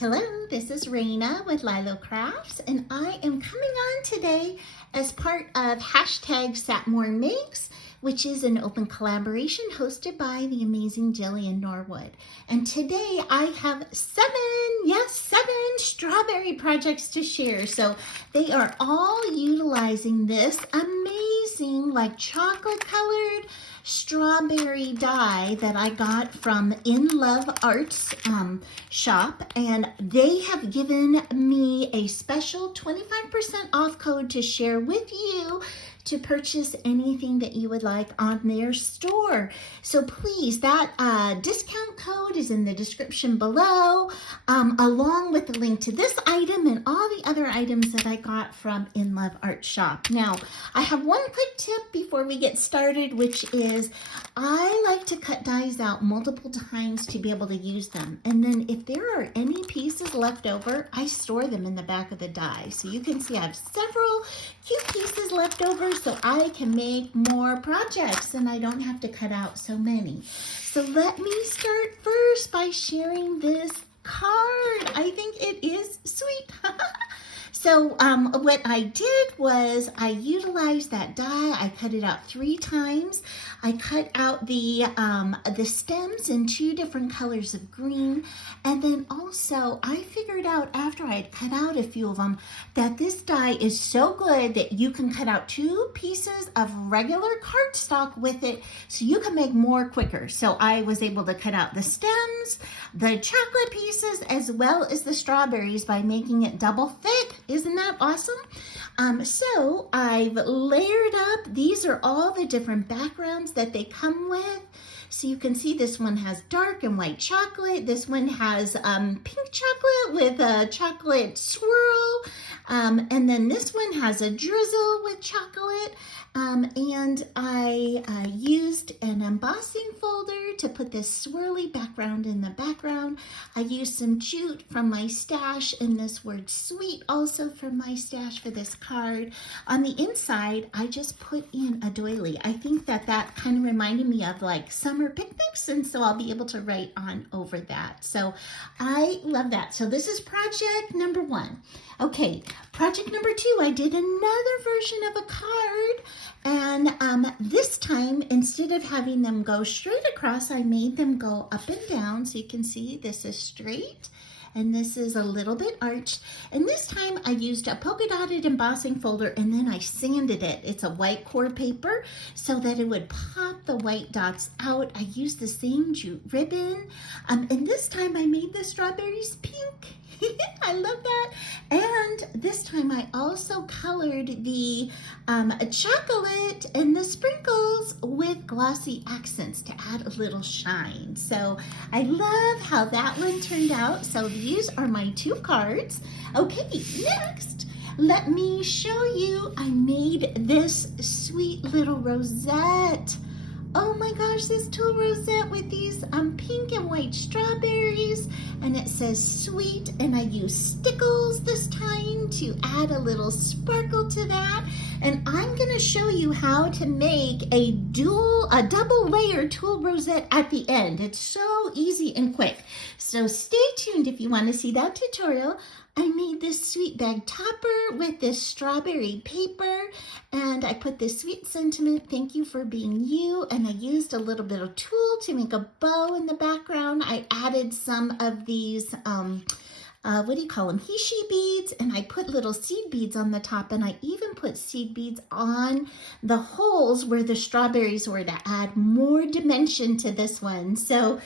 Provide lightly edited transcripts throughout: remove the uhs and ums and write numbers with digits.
Hello, this is Raina with LYLO Crafts, and I am coming on today as part of hashtag #SatMoreMakes, which is an open collaboration hosted by the amazing Jillian Norwood. And today I have seven strawberry projects to share. So they are all utilizing this amazing, like chocolate colored strawberry die that I got from In Love Arts shop, and they have given me a special 25% off code to share with you to purchase anything that you would like on their store. So please, that discount code is in the description below, along with the link to this item and all the other items that I got from In Love Art Shop. Now, I have one quick tip before we get started, which is I like to cut dies out multiple times to be able to use them. And then if there are any pieces left over, I store them in the back of the die. So you can see I have several cute pieces left over so I can make more projects and I don't have to cut out so many. So let me start first by sharing this card. I think it is sweet. So what I did was I utilized that die. I cut it out 3 times. I cut out the stems in 2 different colors of green. And then also I figured out after I had cut out a few of them that this die is so good that you can cut out 2 pieces of regular cardstock with it so you can make more quicker. So I was able to cut out the stems, the chocolate pieces, as well as the strawberries by making it double thick. Isn't that awesome? So I've layered up. These are all the different backgrounds that they come with. So you can see this one has dark and white chocolate. This one has pink chocolate with a chocolate swirl. And then this one has a drizzle with chocolate. And I used an embossing folder to put this swirly background in the background. I used some jute from my stash and this word sweet also from my stash for this card. On the inside, I just put in a doily. I think that kind of reminded me of like summer picnics, and so I'll be able to write on over that. So I love that. So this is project number 1. Okay, project number 2, I did another version of a card, and this time, instead of having them go straight across, I made them go up and down. So you can see this is straight, and this is a little bit arched. And this time I used a polka dotted embossing folder, and then I sanded it. It's a white core paper so that it would pop the white dots out. I used the same jute ribbon, and this time I made the strawberries pink. I love that. And this time I also colored the chocolate and the sprinkles with glossy accents to add a little shine. So I love how that one turned out. So these are my 2 cards. Okay, next, let me show you. I made this sweet little rosette. Oh my gosh, this tulle rosette with these pink and white strawberries, and it says sweet, and I used stickles this time to add a little sparkle to that. And I'm gonna show you how to make a double layer tulle rosette at the end. It's so easy and quick. So stay tuned if you want to see that tutorial. I made this sweet bag topper with this strawberry paper, and I put this sweet sentiment, thank you for being you, and I used a little bit of tulle to make a bow in the background. I added some of these, what do you call them, hishi beads, and I put little seed beads on the top, and I even put seed beads on the holes where the strawberries were to add more dimension to this one. So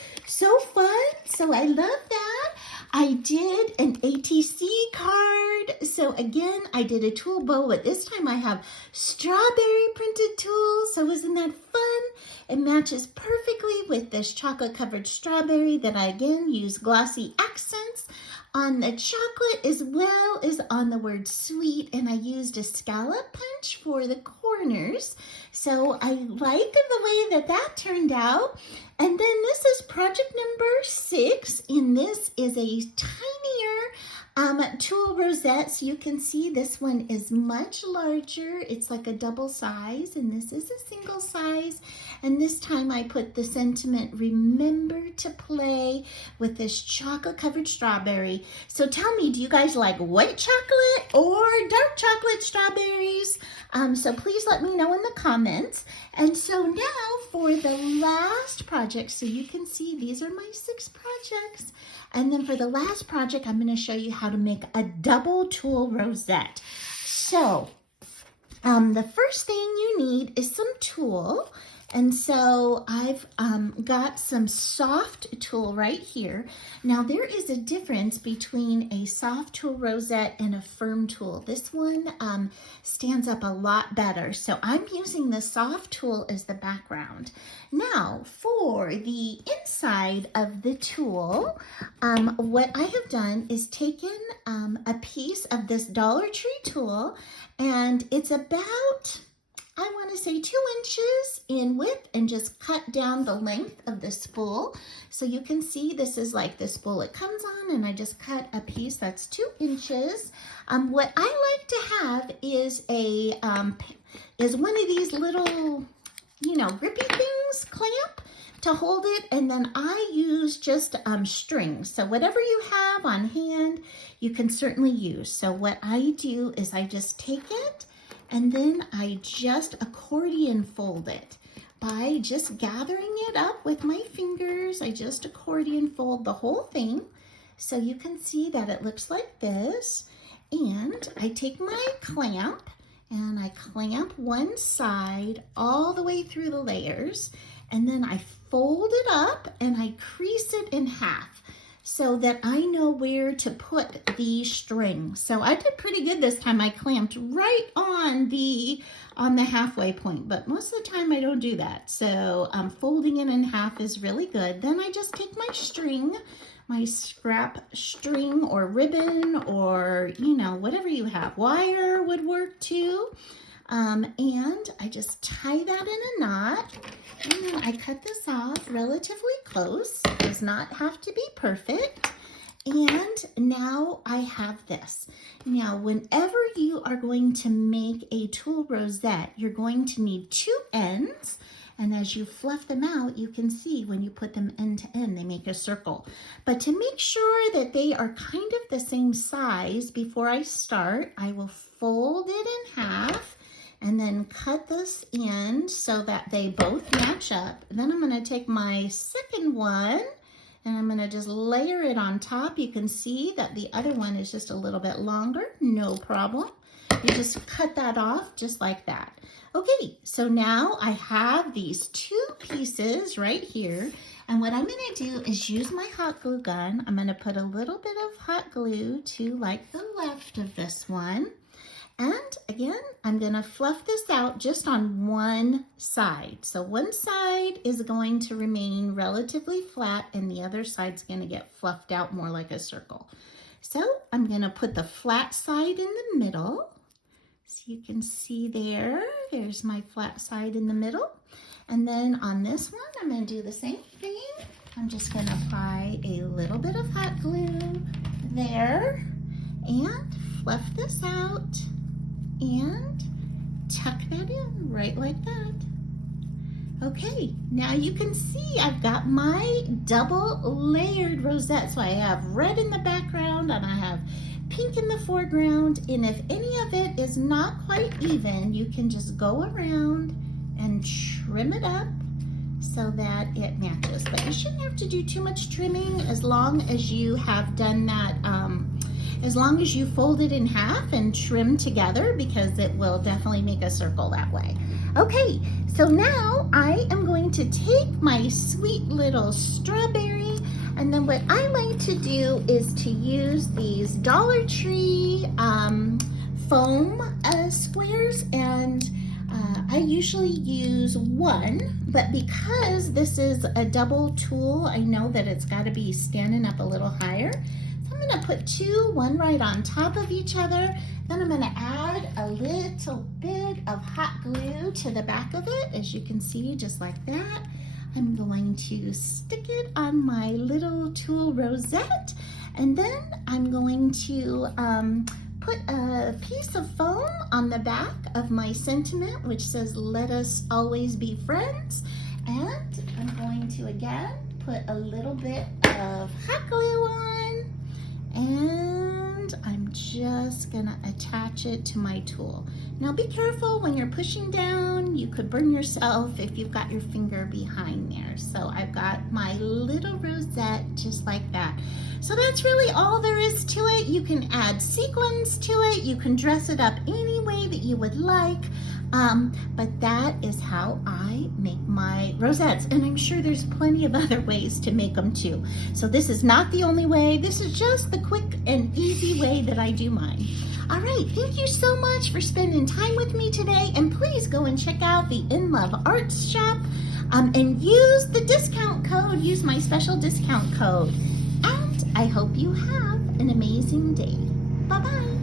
fun. So I love that. I did an ATC card. So again, I did a tulle bow, but this time I have strawberry printed tulle. So isn't that fun? It matches perfectly with this chocolate covered strawberry that I again use glossy accents on the chocolate as well as on the word sweet, and I used a scallop punch for the corners. So I like the way that turned out. And then this is project number 6, and this is a tinier Tulle rosettes, you can see this one is much larger. It's like a double size, and this is a single size. And this time I put the sentiment, remember to play with this chocolate covered strawberry. So tell me, do you guys like white chocolate or dark chocolate strawberries? So please let me know in the comments. And so now for the last project, so you can see these are my 6 projects. And then for the last project, I'm going to show you how to make a double tulle rosette. So the first thing you need is some tulle. And so I've got some soft tulle right here. Now there is a difference between a soft tulle rosette and a firm tulle. This one stands up a lot better. So I'm using the soft tulle as the background. Now for the inside of the tulle, what I have done is taken a piece of this Dollar Tree tulle, and it's about, I want to say 2 inches in width, and just cut down the length of the spool. So you can see this is like the spool it comes on, and I just cut a piece that's 2 inches. What I like to have is one of these little, grippy things, clamp to hold it, and then I use just strings. So whatever you have on hand, you can certainly use. So what I do is I just take it, and then I just accordion fold it by just gathering it up with my fingers. I just accordion fold the whole thing. So you can see that it looks like this. And I take my clamp and I clamp one side all the way through the layers. And then I fold it up and I crease it in half, so that I know where to put the string. So I did pretty good this time. I clamped right on the halfway point, but most of the time I don't do that. So folding it in half is really good. Then I just take my string, my scrap string or ribbon, or whatever you have. Wire would work too. And I just tie that in a knot, and then I cut this off relatively close. It does not have to be perfect. And now I have this. Now, whenever you are going to make a tulle rosette, you're going to need 2 ends. And as you fluff them out, you can see when you put them end to end, they make a circle. But to make sure that they are kind of the same size, before I start, I will fold it in half and then cut this end so that they both match up. Then I'm going to take my second one and I'm going to just layer it on top. You can see that the other one is just a little bit longer. No problem. You just cut that off just like that. Okay, so now I have these 2 pieces right here. And what I'm going to do is use my hot glue gun. I'm going to put a little bit of hot glue to like the left of this one. And again, I'm going to fluff this out just on one side. So one side is going to remain relatively flat and the other side's going to get fluffed out more like a circle. So I'm going to put the flat side in the middle. So you can see there's my flat side in the middle. And then on this one, I'm going to do the same thing. I'm just going to apply a little bit of hot glue there and fluff this out and tuck that in right like that. Okay, now you can see I've got my double layered rosette. So I have red in the background and I have pink in the foreground. And if any of it is not quite even, you can just go around and trim it up so that it matches. But you shouldn't have to do too much trimming as long as you have done that, as long as you fold it in half and trim together, because it will definitely make a circle that way. Okay, so now I am going to take my sweet little strawberry, and then what I like to do is to use these Dollar Tree foam squares, and I usually use 1, but because this is a double tulle, I know that it's got to be standing up a little higher. So I'm going to put 2, one right on top of each other. Then I'm going to add a little bit of hot glue to the back of it, as you can see, just like that. I'm going to stick it on my little tulle rosette, And then I'm going to put a piece of foam on the back of my sentiment, which says, "Let us always be friends." And I'm going to again put a little bit of hot glue on, and I'm just gonna attach it to my tool. Now be careful when you're pushing down. You could burn yourself if you've got your finger behind there. So I've got my little rosette just like that. So that's really all there is to it. You can add sequins to it. You can dress it up any way that you would like. But that is how I make my rosettes. And I'm sure there's plenty of other ways to make them too. So this is not the only way. This is just the quick and easy way that I do mine. All right, thank you so much for spending time with me today. And please go and check out the In Love Arts shop and use the discount code. Use my special discount code. And I hope you have an amazing day. Bye-bye.